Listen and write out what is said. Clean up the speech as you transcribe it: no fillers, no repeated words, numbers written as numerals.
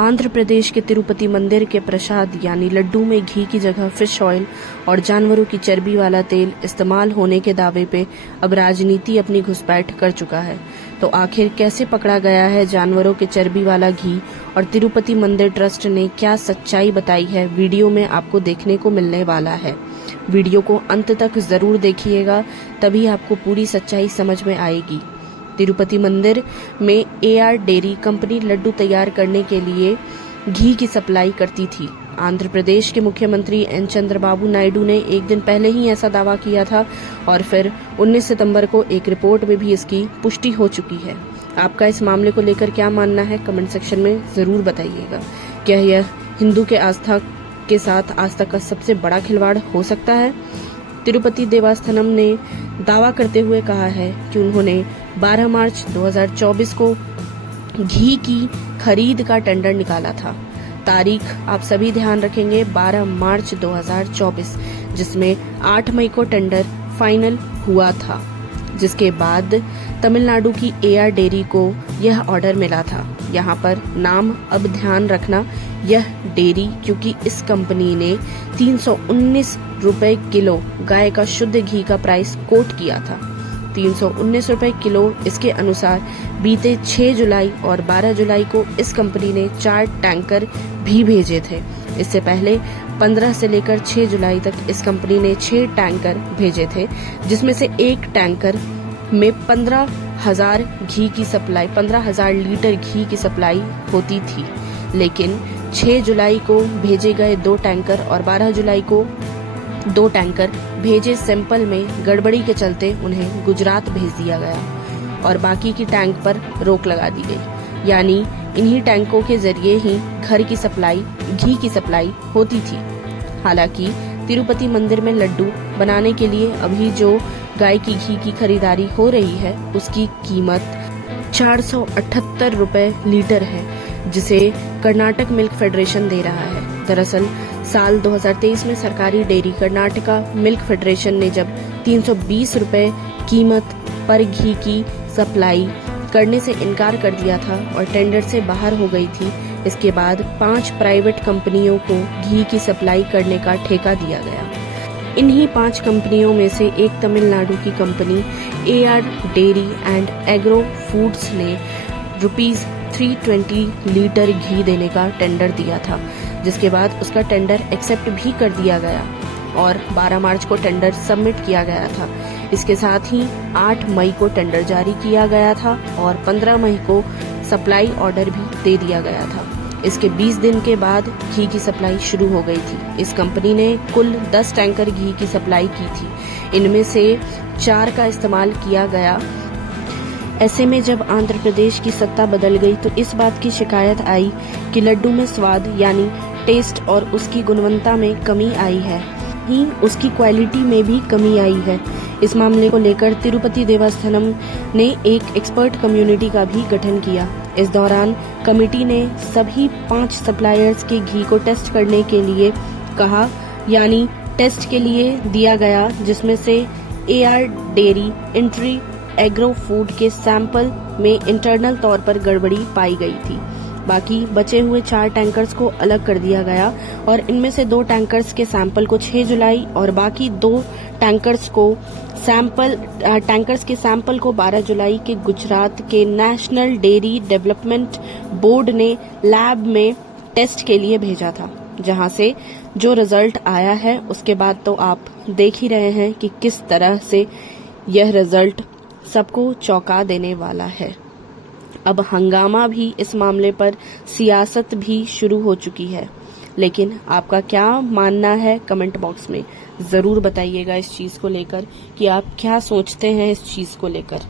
आंध्र प्रदेश के तिरुपति मंदिर के प्रसाद यानी लड्डू में घी की जगह फिश ऑयल और जानवरों की चर्बी वाला तेल इस्तेमाल होने के दावे पे अब राजनीति अपनी घुसपैठ कर चुका है। तो आखिर कैसे पकड़ा गया है जानवरों के चर्बी वाला घी और तिरुपति मंदिर ट्रस्ट ने क्या सच्चाई बताई है, वीडियो में आपको देखने को मिलने वाला है। वीडियो को अंत तक जरूर देखिएगा, तभी आपको पूरी सच्चाई समझ में आएगी। तिरुपति मंदिर में AR डेयरी कंपनी लड्डू तैयार करने के लिए घी की सप्लाई करती थी। आंध्र प्रदेश के मुख्यमंत्री एन चंद्रबाबू नायडू ने एक दिन पहले ही ऐसा दावा किया था और फिर 19 सितंबर को एक रिपोर्ट में भी इसकी पुष्टि हो चुकी है। आपका इस मामले को लेकर क्या मानना है, कमेंट सेक्शन में जरूर बताइएगा। क्या यह हिंदू के आस्था के साथ आज तक का सबसे बड़ा खिलवाड़ हो सकता है? तिरुपति देवस्थानम ने दावा करते हुए कहा है कि उन्होंने 12 मार्च 2024 को घी की खरीद का टेंडर निकाला था। तारीख आप सभी ध्यान रखेंगे, 12 मार्च 2024, जिसमें 8 मई को टेंडर फाइनल हुआ था, जिसके बाद तमिलनाडु की AR डेयरी को यह ऑर्डर मिला था। यहाँ पर नाम अब ध्यान रखना, यह डेयरी, क्योंकि इस कंपनी ने 319 रुपए किलो गाय का शुद्ध घी का प्राइस कोट किया था। 319 रुपए किलो। इसके अनुसार बीते 6 जुलाई और 12 जुलाई को इस कंपनी ने 4 टैंकर भी भेजे थे। इससे पहले 15 से लेकर 6 जुलाई तक इस कंपनी ने 6 टैंकर भेजे थे, जिसमें से एक टैंकर में 15,000 घी की सप्लाई 15,000 लीटर घी की सप्लाई होती थी। लेकिन 6 जुलाई को भेजे गए 2 टैंकर और 12 जुलाई को 2 टैंकर भेजे सैंपल में गड़बड़ी के चलते उन्हें गुजरात भेज दिया गया और बाकी की टैंक पर रोक लगा दी गई। यानी इन्हीं टैंकों के जरिए ही घर की सप्लाई, घी की सप्लाई होती थी। हालांकि तिरुपति मंदिर में लड्डू बनाने के लिए अभी जो गाय की घी की खरीदारी हो रही है, उसकी कीमत 478 रुपए लीटर है, जिसे कर्नाटक मिल्क फेडरेशन दे रहा है। दरअसल साल 2023 में सरकारी डेयरी कर्नाटका मिल्क फेडरेशन ने जब 320 रुपए कीमत पर घी की सप्लाई करने से इनकार कर दिया था और टेंडर से बाहर हो गई थी, इसके बाद 5 प्राइवेट कंपनियों को घी की सप्लाई करने का ठेका दिया गया। इन्हीं 5 कंपनियों में से एक तमिलनाडु की company AR dairy and agro foods ने ₹320 लीटर घी देने का टेंडर दिया था, जिसके बाद उसका टेंडर एक्सेप्ट भी कर दिया गया और 12 मार्च को टेंडर सबमिट किया गया था। इसके साथ ही 8 मई को टेंडर जारी किया गया था और 15 मई को सप्लाई ऑर्डर भी दे दिया गया था। इसके 20 दिन के बाद घी की सप्लाई शुरू हो गई थी। इस कंपनी ने कुल 10 टैंकर घी की सप्लाई की थी, इनमें से 4 का इस्तेमाल किया गया। ऐसे में जब आंध्र प्रदेश की सत्ता बदल गई तो इस बात की शिकायत आई कि लड्डू में स्वाद यानी टेस्ट और उसकी गुणवत्ता में कमी आई है, ही उसकी क्वालिटी में भी कमी आई है। इस मामले को लेकर तिरुपति देवस्थानम ने एक एक्सपर्ट कम्युनिटी का भी गठन किया। इस दौरान कमेटी ने सभी 5 सप्लायर्स के घी को टेस्ट करने के लिए कहा, यानी टेस्ट के लिए दिया गया, जिसमें से AR dairy entry agro food के सैंपल में इंटरनल तौर पर गड़बड़ी पाई गई थी। बाकी बचे हुए 4 टैंकर्स को अलग कर दिया गया और इनमें से 2 टैंकर्स के सैंपल को 6 जुलाई और बाकी 2 टैंकर्स के सैंपल को 12 जुलाई के गुजरात के नेशनल डेयरी डेवलपमेंट बोर्ड ने लैब में टेस्ट के लिए भेजा था, जहां से जो रिजल्ट आया है उसके बाद तो आप देख ही रहे हैं कि किस तरह से यह रिजल्ट सबको चौंका देने वाला है। अब हंगामा भी इस मामले पर, सियासत भी शुरू हो चुकी है। लेकिन आपका क्या मानना है, कमेंट बॉक्स में जरूर बताइएगा इस चीज को लेकर कि आप क्या सोचते हैं इस चीज को लेकर।